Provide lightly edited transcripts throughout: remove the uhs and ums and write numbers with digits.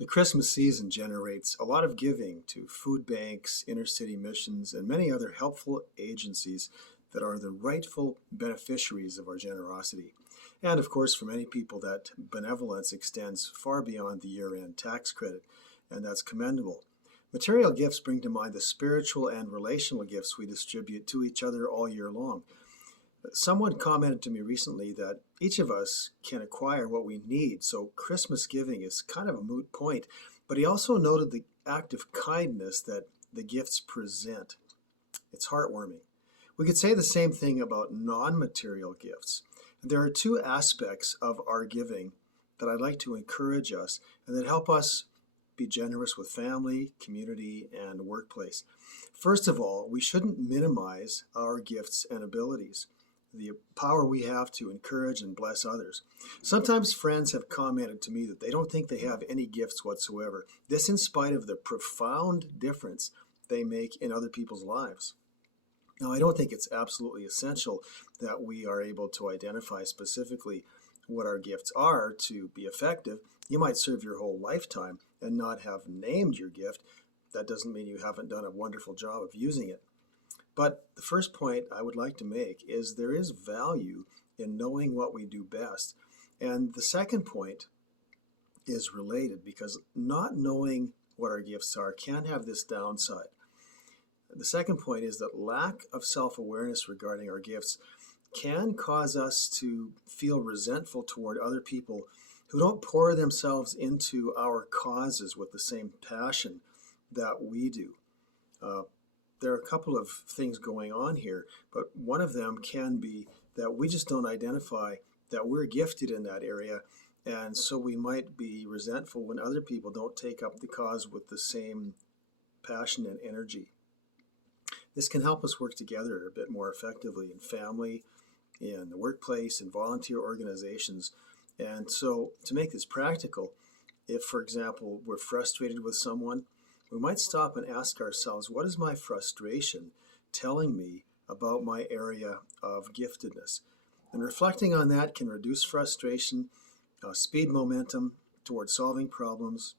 The Christmas season generates a lot of giving to food banks, inner city missions, and many other helpful agencies that are the rightful beneficiaries of our generosity. And of course, for many people, that benevolence extends far beyond the year end tax credit, and that's commendable. Material gifts bring to mind the spiritual and relational gifts we distribute to each other all year long. Someone commented to me recently that each of us can acquire what we need, so Christmas giving is kind of a moot point. But he also noted the act of kindness that the gifts present. It's heartwarming. We could say the same thing about non material gifts. There are two aspects of our giving that I'd like to encourage us and that help us be generous with family, community, and workplace. First of all, we shouldn't minimize our gifts and abilities, the power we have to encourage and bless others. Sometimes friends have commented to me that they don't think they have any gifts whatsoever. This in spite of the profound difference they make in other people's lives. Now, I don't think it's absolutely essential that we are able to identify specifically what our gifts are to be effective. You might serve your whole lifetime and not have named your gift. That doesn't mean you haven't done a wonderful job of using it. But the first point I would like to make is there is value in knowing what we do best. And the second point is related because not knowing what our gifts are can have this downside. The second point is that lack of self-awareness regarding our gifts can cause us to feel resentful toward other people who don't pour themselves into our causes with the same passion that we do. There are a couple of things going on here, but one of them can be that we just don't identify that we're gifted in that area, and so we might be resentful when other people don't take up the cause with the same passion and energy. This can help us work together a bit more effectively in family, in the workplace, in volunteer organizations. And so to make this practical, if, for example, we're frustrated with someone, we might stop and ask ourselves, what is my frustration telling me about my area of giftedness? And reflecting on that can reduce frustration, speed momentum towards solving problems,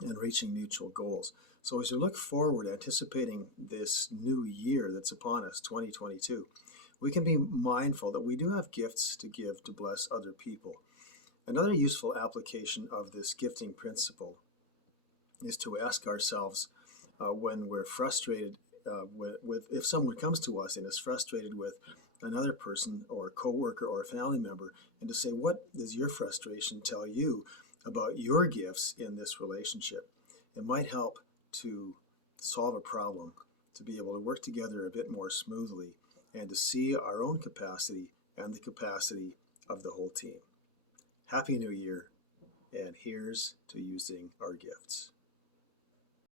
and reaching mutual goals. So as we look forward, anticipating this new year that's upon us, 2022, we can be mindful that we do have gifts to give to bless other people. Another useful application of this gifting principle is to ask ourselves when we're frustrated with if someone comes to us and is frustrated with another person or a coworker or a family member, and to say, what does your frustration tell you about your gifts in this relationship? It might help to solve a problem, to be able to work together a bit more smoothly, and to see our own capacity and the capacity of the whole team. Happy New Year, and here's to using our gifts.